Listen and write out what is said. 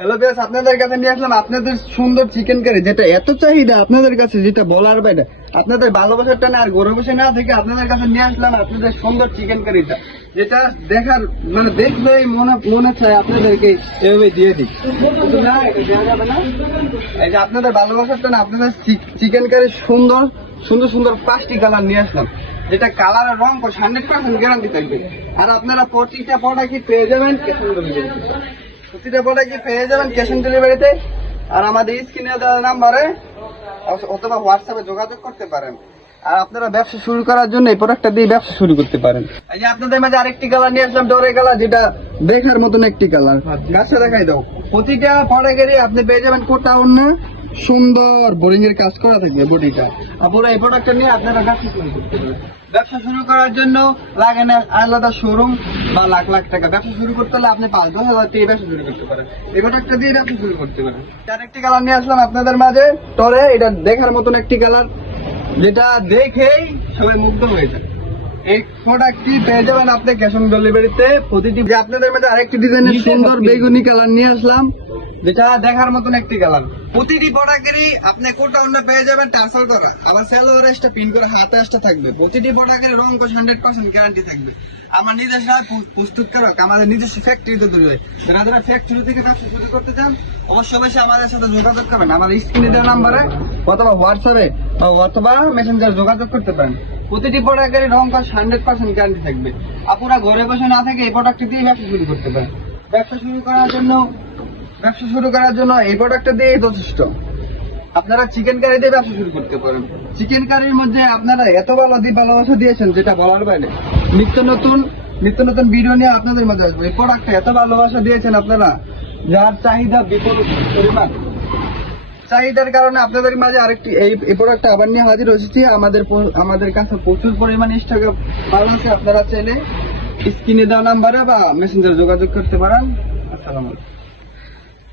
Hello বেশ, আপনাদের কাছে নিয়ে আসলাম আপনাদের সুন্দর চিকেন কারি, যেটা এত চাহিদা আপনাদের কাছে, যেটা বলার বাইরে। আপনাদের ভালোবাসার টানে আর গরু বসে না থেকে আপনাদের কাছে নিয়ে আসলাম আপনাদের সুন্দর চিকেন কারিটা, যেটা দেখার মানে দেখলেই মনে চায় আপনাদেরকে এভাবে দিয়ে দিই। না, এটা দেওয়া যাবে না। এই যে আপনাদের ভালোবাসার টানে আপনাদের চিকেন কারি সুন্দর সুন্দর সুন্দর 5টি কালার নিয়ে আসলাম, যেটা কালারের রং 100% গ্যারান্টি থাকবে। আর আপনারা প্রতিটা প্রোডাক্টই পেয়ে যাবেন ক্যাশ অন ডেলিভারিতে। প্রতিটা প্রোডাক্টই পেয়ে যাবেন ক্যাশ অন ডেলিভারিতে। আর আমাদের স্ক্রিনে দেওয়া নাম্বারে অথবা হোয়াটসঅ্যাপে যোগাযোগ করতে পারেন। আর আপনারা ব্যবসা শুরু করার জন্য এই প্রোডাক্টটা দিয়ে ব্যবসা শুরু করতে পারেন। এই যে আপনাদের মাঝে আরেকটি কালার নিয়ে আসলাম, ডোরে কালার, যেটা দেখার মতন একটি কালার। গাছটা দেখাই দাও। প্রতিটা প্রোডাক্টেরই আপনি পেয়ে যাবেন কোটা অন্য সুন্দর বোরিং এর কাজ করা থাকবে বডিটা। আর পুরো এই প্রোডাক্টটা নিয়ে আপনারা ব্যবসা শুরু করতে পারেন। ব্যবসা শুরু করার জন্য লাগে না আলাদা শোরুম বা লাখ লাখ টাকা। ব্যবসা শুরু করতে হলে আপনি 5-10 হাজার দিয়ে ব্যবসা শুরু করতে পারেন। এই প্রোডাক্টটা দিয়ে ব্যবসা শুরু করতে পারেন। আরেকটি কালার নিয়ে আসলাম আপনাদের মাঝে, টরে, এটা দেখার মতন একটি কালার, যেটা দেখেই সবাই মুগ্ধ হয়ে যায়। এই প্রোডাক্টটি পেয়ে যাবেন আপনি ক্যাশ অন ডেলিভারিতে। প্রতিটি যে আপনাদের মাঝে আরেকটি ডিজাইনের সুন্দর বেগুনি কালার নিয়ে আসলাম, যেটা দেখার মতন একটি কালার। প্রতিটি প্রোডাক্টেরই আপনি কোটা অন্য পেয়ে যাবেন টার্সেল করা, আবার সেলোয়ার এসটা পিন করে হাতে আসটা থাকবে। প্রতিটি প্রোডাক্টের রং 100% গ্যারান্টি থাকবে। আমার নিজস্ব প্রস্তুতকারক, আমাদের নিজস্ব ফ্যাক্টরিতে তৈরি হয়। যারা ফ্যাক্টরি থেকে ব্যবসা শুরু করতে চান অবশ্যই আমাদের সাথে যোগাযোগ করবেন। আমাদের স্ক্রিনে দেওয়া নাম্বারে অথবা হোয়াটসঅ্যাপে অথবা মেসেঞ্জারে যোগাযোগ করতে পারেন। প্রতিটি প্রোডাক্টের রং 100% গ্যারান্টি থাকবে। আপনারা ঘরে বসে না থেকে এই প্রোডাক্টটি দিয়ে ব্যবসা শুরু করতে পারেন। ব্যবসা শুরু করার জন্য এই প্রোডাক্টটা দিয়ে যথেষ্ট। আপনারা চিকেন কারি দিয়ে ব্যবসা শুরু করতে পারেন। চিকেন কারির মধ্যে আপনারা এত ভালোবাসা দিয়েছেন, যেটা বলার বাইরে। নিত্য নতুন ভিডিও নিয়ে আপনাদের মাঝে আসবো। এই প্রোডাক্টটা এত ভালোবাসা দিয়েছেন আপনারা, যার চাহিদা বিপুল পরিমাণ। চাহিদার কারণে আপনাদের মাঝে আরেকটি এই প্রোডাক্টটা আবার নিয়ে হাজির হয়েছি। আমাদের কাছে প্রচুর পরিমাণে স্টক মাল আছে। আপনারা চাইলে স্ক্রিনে দেওয়া নাম্বারে বা মেসেঞ্জারে যোগাযোগ করতে পারেন। আসসালামু আলাইকুম।